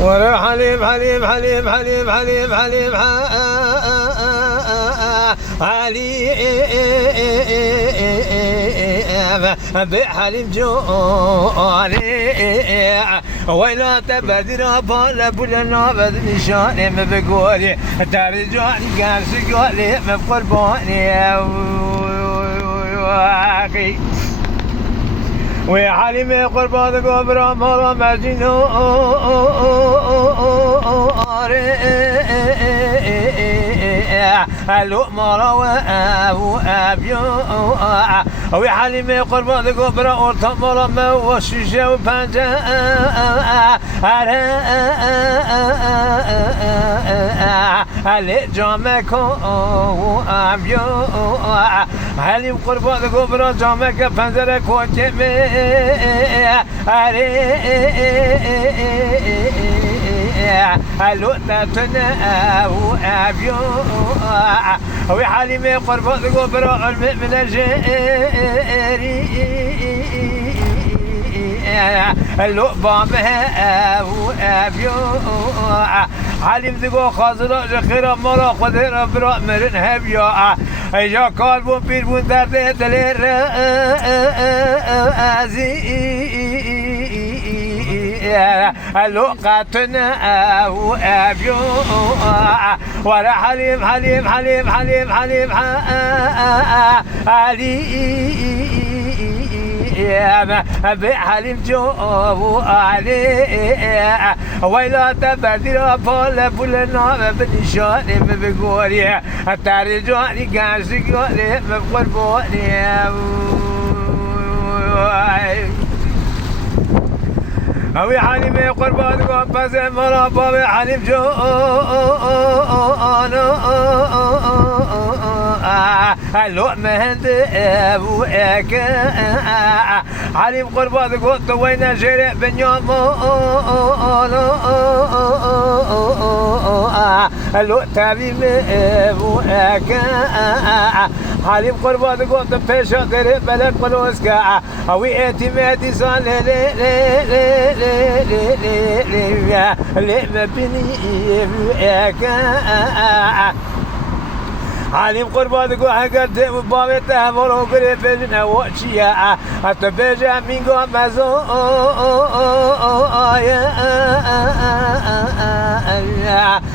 ورا حليب حليب حليب حليب حليب حليب بحليب جواني ويلا تبدر بالا بولا بد نشاني ما بقولي ترجعني قال سقولي ما بقرباني ويا حليمي قربان قبرا مرا مجنو هلو مرا وابيو ويا حليمي قربان قبرا ورطا مرا موشيشة وبانجا هلي جامك وابيو حليم قربان قبرا جامك پنجره کوچه هلو تتنا وابيو وي حليمي قربان قبرا علم من الجيري هلو بامها وابيو حليم دقو خازنا جخيرا مرا خدر برا مرن هبيا ايجا قلبون بيربون درد دلير هلو قاتنا وابيو ورا حليم حليم حليم حليم حليم بحليم جو علي ويلا تبدر بالا بولنا بنشاني بقولي ترجعني قاسي قولي بقربوني اوي حليمي قربان قبز مرا بابي حليم جو هلو مهند ابو اك حليم قربان قلت وين جري بنيوم هلو تابي ابو اك حليم قربان قلت بيشا قريب بلك بلوسكا اوي اعتمادي صار لي لي لي لي لي لي لي ما بيني حليم قربان قو حقرت بابي تهمر وقريب بجنا وشيا حتى بيجا من قو مزو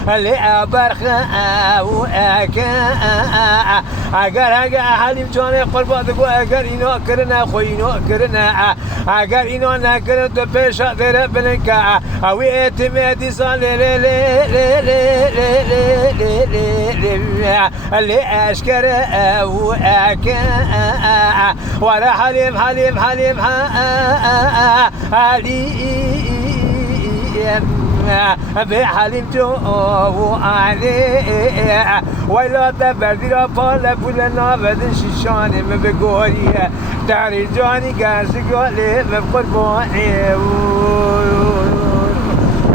اللي أبرخا وأكا اگر حليم جاني قربان قو اگر اینو کرنا خوینو کرنا اگر اینو نکرد تو پیشا در بلنکا اوی اعتمادی سال لی لی لی لی لی لی اللي اشكر واكا ورا حليم حليم حليم بحليم جو علي ويلا تبدر بالا بولنا بدن شيشاني ما بقولي تاري جاني قاسي قولي ما بقرباني